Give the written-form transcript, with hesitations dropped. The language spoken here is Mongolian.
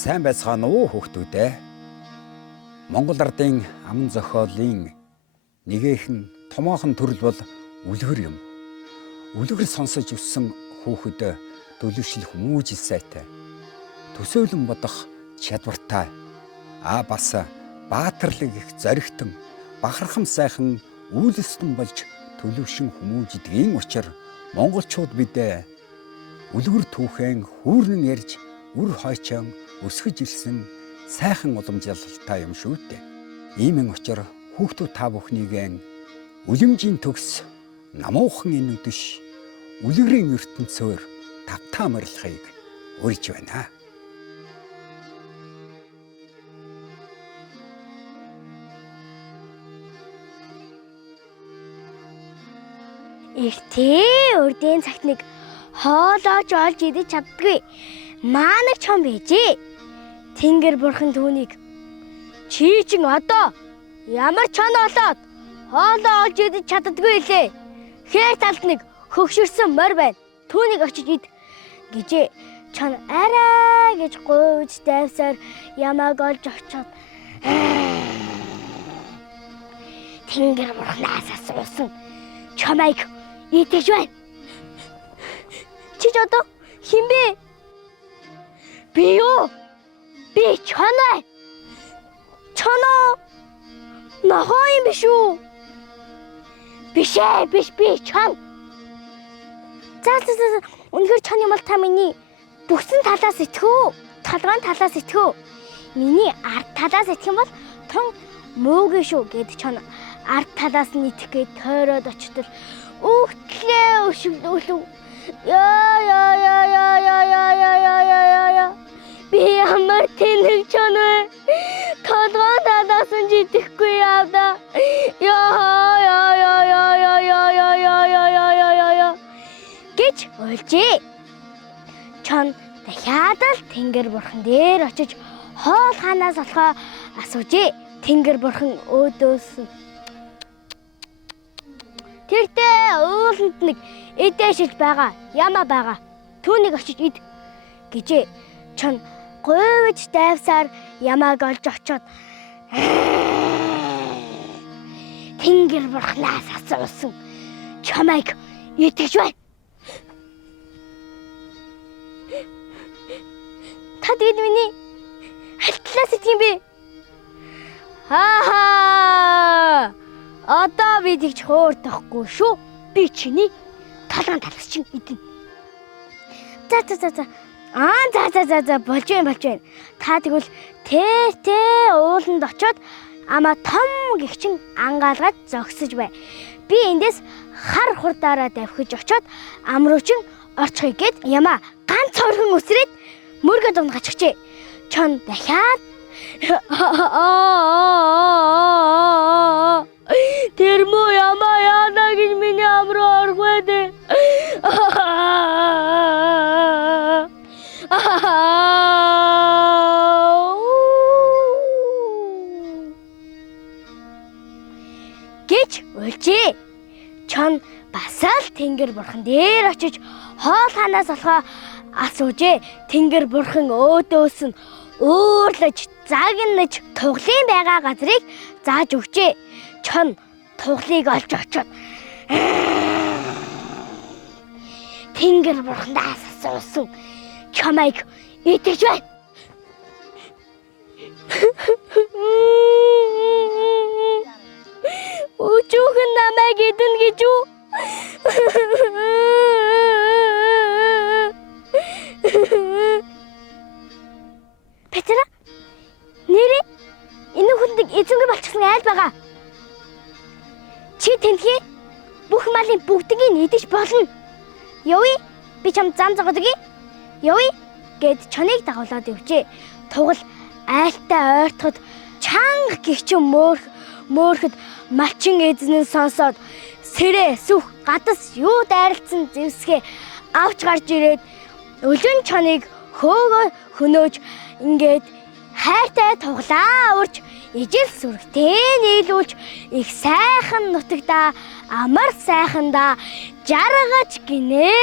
Сайн байцгаана уу хүүхдүүдээ. Монгол ардын аман зохиолын нэгэн томоохон төрөл бол үлгэр юм. Үлгэр сонсож өссөн хүүхэд төлөвшлөх мүүжил сайтай. Төсөөлөн бодох чадвартай. Бас баатарлаг их зоригтон, бахархам сайхан үйлстэн болж төлөвшин хүмүүжидгийн учраа монголчууд бидээ үлгэр түүхэн хүүрнэн ярьж үр хойчон өсгөж ирсэн сайхан уламжлалтай юм шүү дээ. Иймэн учраа хүүхдүүд та бүхнийгэн үлэмжийн төгс намуухан энэ үдэш үлгэрийн ертөнцөөр тавтаа морилхыг урьж байна. Эртээ урдын цагт нэг хоолойч олж идэж чаддгүй маанаг чом байжээ. Тэнгэр бурхан түүнийг чи чин одоо ямар чон олоод хоолой олж идэж чаддгүй лээ. Хээр талд нэг хөгшөрсөн морь байна. Түүнийг очиж ид гэжээ. Чон арай гэж гуйж дайсаар ямааг олж очоод тэнгэр бурханаас асуусан чамайг идэж байна. Чи ч одоо хэн бэ? Би юу? Би чоноо. Чоноо. Нохоо юм биш үү? Биш би чон. За үнэхээр чон юм бол та миний бүгсэн талаас итгэв. Толгойн талаас итгэв. Миний ард талаас итгэх юм бол тун мөөгүй шүү гэд чон ард талаас нь итгэхэд тойроод очтол өгтлээ өшөглөв. Яа. Би ямар тэнэг чон вэ? Толгойн талаас нь итгэхгүй явда. Яа. Гэж ойлжээ. Чон дахиад л тэнгэр бурхан дээр очиж хоол ханаас олохоо асуужээ. Тэнгэр бурхан өөдөөс тэртээ ууланд нэг эдэшиж байгаа ямаа байгаа. Түүнийг очиж ид гэжээ. Чон гойвж дайвсаар ямааг олж очоод тэнгэр бурханаас асуусан чамайг итгэж байна. Та тэгэд миний хальтлаас итгэх юм бэ? Одоо би тэгж хөөрдөхгүй шүү. Би чиний талгаан талаас чинь идэнэ. За болж байна. Та тэгвэл тэ ууланд очоод ама том гихчин ангаалгаад зогсож бай. Би эндээс хар хурдаараа давхиж очоод ам руу чин орчихъя гэд ямаа ганц хорхон өсрээд мөргө дунд гаччихжээ. Чон дахиад тэр муу ямаа яана гэж миний ам руу орох байдэ. Гэж уйлжээ. Чон бас л тэнгэр бурхан дээр очиж хоол ханаас олохоо асуужээ. Тэнгэр бурхан өөдөөс нь өөрлөж загнаж туглын байгаа газрыг зааж өгчээ. Чон туглыг олж очоод тэнгэр бурханаас асуусан чамайг итгэж байна. Өчүүхэн намайг идэн гэж үү? Петра, нэрээ энэ хүндэг эзэнгүй болчихсон айл байгаа. Чи тэнхээ бүх малын бүгдийг идэж болно. Явъя, би чам зам зогоод өгье. Явъя гэд чоныг дагуулад өвчээ. Тугал айлтай ойртоход чанга гихчин мөөрөхөд малчин эзнэн сонсоод сэрээ сүх гадас юу дайралцсан зэвсгээ авч гарч ирээд өлөн чоныг хөөгөө хөнөөж ингээд хайртай туглаа урж ижил сүргтээ нийлүүлж их сайхан нутагта амар сайханда жаргаж гинэ